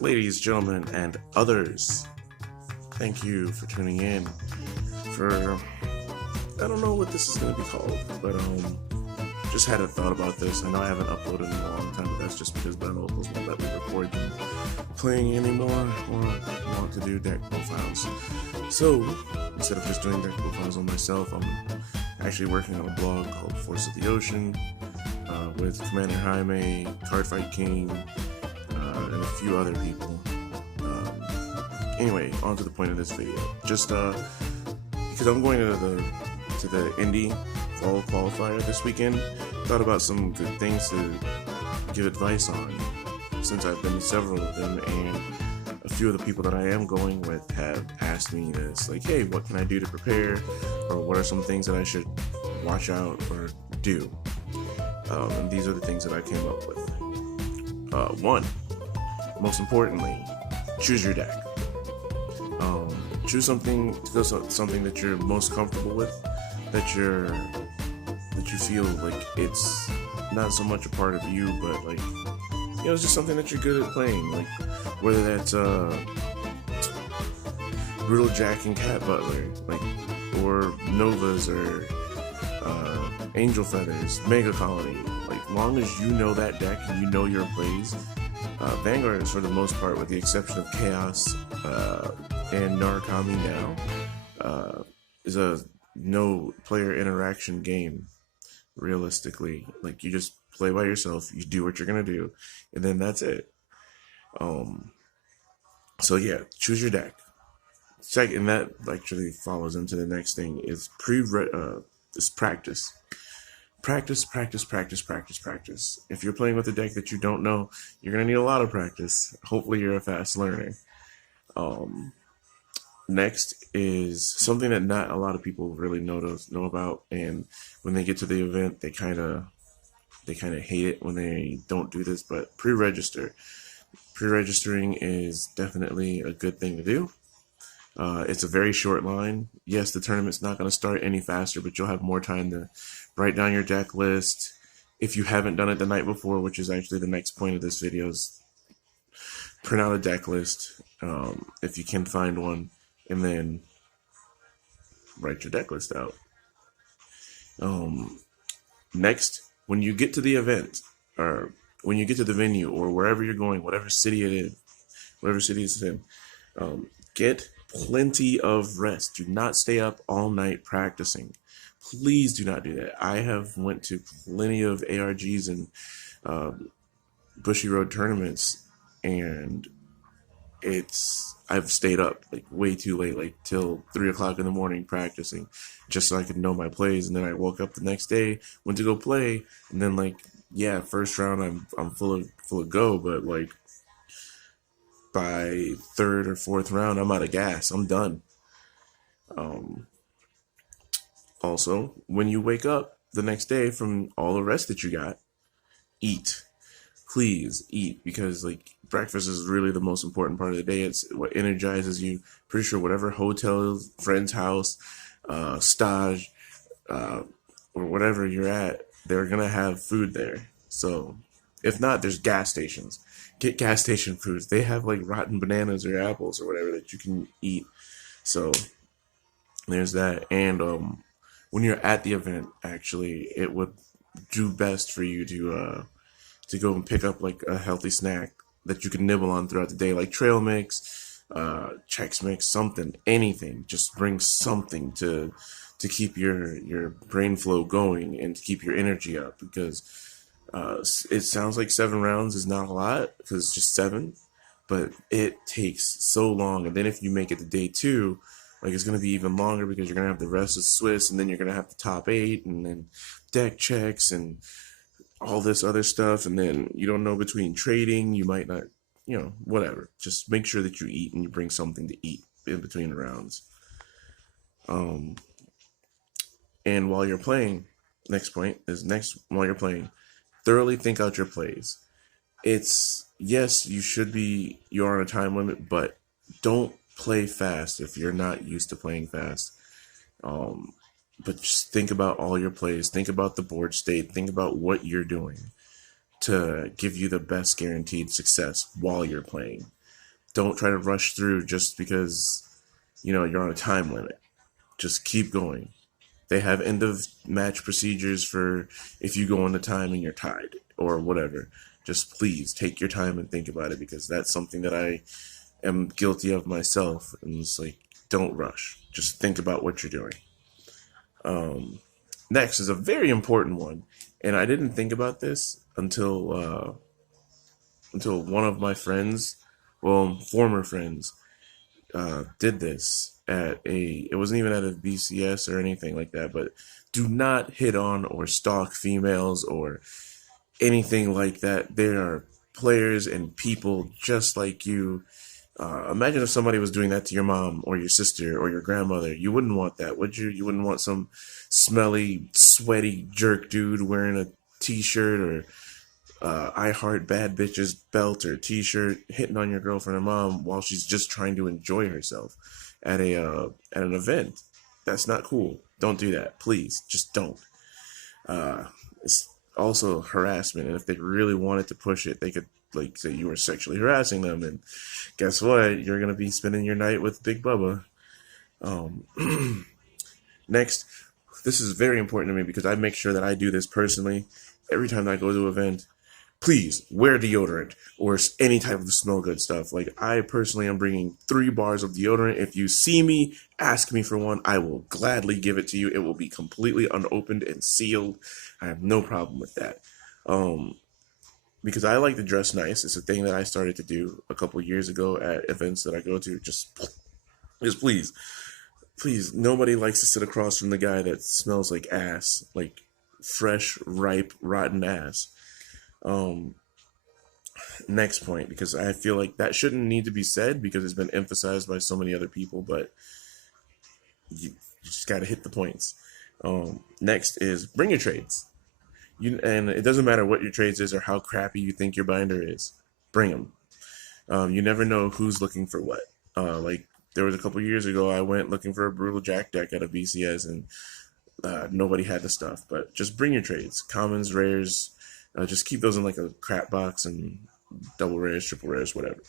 ladies, gentlemen, and others. Thank you for tuning in for, I don't know what this is going to be called, but just had a thought about this. I know I haven't uploaded in a long time, but that's just because my locals won't let me record them playing anymore or want to do deck profiles. So instead of just doing deck profiles on myself, I'm actually working on a blog called Force of the Ocean with Commander Jaime, Cardfight King, and a few other people. Anyway, on to the point of this video. Just because I'm going to the Indy Fall Qualifier this weekend, thought about some good things to give advice on, since I've been to several of them, and a few of the people that I am going with have asked me this, like, hey, what can I do to prepare, or what are some things that I should watch out or do? And these are the things that I came up with. One, most importantly, choose your deck. Choose something that you're most comfortable with, that you feel like it's not so much a part of you, but like, it's just something that you're good at playing. Like whether that's Brutal Jack and Cat Butler, like, or Novas, or Angel Feathers, Mega Colony. Like, long as you know that deck and you know your plays, Vanguard is, for the most part, with the exception of Chaos and Narukami now, is a no player interaction game. Realistically, like, you just play by yourself, you do what you're gonna do, and then that's it. So yeah, choose your deck. Second, and that actually follows into the next thing, is practice. Practice. If you're playing with a deck that you don't know, you're gonna need a lot of practice. Hopefully you're a fast learner. Next is something that not a lot of people really know about, and when they get to the event, they kind of hate it when they don't do this. But pre-register. Pre-registering is definitely a good thing to do. It's a very short line. Yes, the tournament's not going to start any faster, but you'll have more time to write down your deck list. If you haven't done it the night before, which is actually the next point of this video, is print out a deck list, if you can find one, and then write your deck list out. Next, when you get to the event, or when you get to the venue, or wherever you're going, whatever city it's in, get plenty of rest. Do not stay up all night practicing. Please do not do that. I have went to plenty of ARGs and Bushy Road tournaments, and I've stayed up like way too late, like till 3 o'clock in the morning practicing, just so I could know my plays. And then I woke up the next day, went to go play, and then, like, yeah, first round I'm full of go, but like by third or fourth round I'm out of gas. I'm done. Also, when you wake up the next day from all the rest that you got, eat. Please eat, because like breakfast is really the most important part of the day. It's what energizes you. Pretty sure whatever hotel, friend's house, stage, or whatever you're at, they're gonna have food there. So if not, there's gas stations. Get gas station foods. They have like rotten bananas or apples or whatever that you can eat. So there's that. And when you're at the event, actually, it would do best for you to go and pick up like a healthy snack that you can nibble on throughout the day, like trail mix, Chex Mix, something, anything. Just bring something to keep your brain flow going and to keep your energy up, because it sounds like 7 rounds is not a lot, because it's just 7, but it takes so long. And then if you make it to day 2, like, it's going to be even longer, because you're going to have the rest of Swiss, and then you're going to have the top 8, and then deck checks, and all this other stuff, and then you don't know, between trading, you might not, whatever. Just make sure that you eat and you bring something to eat in between the rounds. And while you're playing, while you're playing, thoroughly think out your plays. Yes, you're on a time limit, but don't play fast if you're not used to playing fast. But just think about all your plays. Think about the board state. Think about what you're doing to give you the best guaranteed success while you're playing. Don't try to rush through just because, you're on a time limit. Just keep going. They have end of match procedures for if you go on the time and you're tied or whatever. Just please take your time and think about it, because that's something that I am guilty of myself. And it's like, don't rush. Just think about what you're doing. Next is a very important one, and I didn't think about this until one of my friends, well, former friends, did this at a. It wasn't even at a BCS or anything like that, but do not hit on or stalk females or anything like that. There are players and people just like you. Imagine if somebody was doing that to your mom or your sister or your grandmother. You wouldn't want that, would you? You wouldn't want some smelly, sweaty jerk dude wearing a t-shirt or I Heart Bad Bitches belt or t-shirt hitting on your girlfriend or mom while she's just trying to enjoy herself at an event. That's not cool. Don't do that. Please, just don't. It's also harassment, and if they really wanted to push it, they could like say you were sexually harassing them, and guess what? You're gonna be spending your night with Big Bubba. Um, Next, this is very important to me because I make sure that I do this personally every time I go to an event. Please wear deodorant or any type of smell good stuff. Like, I personally am bringing 3 bars of deodorant. If you see me, ask me for one. I will gladly give it to you. It will be completely unopened and sealed. I have no problem with that. Because I like to dress nice. It's a thing that I started to do a couple years ago at events that I go to. Just please, please, nobody likes to sit across from the guy that smells like ass, like fresh, ripe, rotten ass. Um, Next point, because I feel like that shouldn't need to be said because it's been emphasized by so many other people, but you just got to hit the points. Next is bring your trades. And it doesn't matter what your trades is or how crappy you think your binder is. Bring them. You never know who's looking for what. Like, there was a couple years ago, I went looking for a Brutal Jack deck at a BCS, and nobody had the stuff. But just bring your trades, commons, rares. Just keep those in like a crap box and double rares, triple rares, whatever.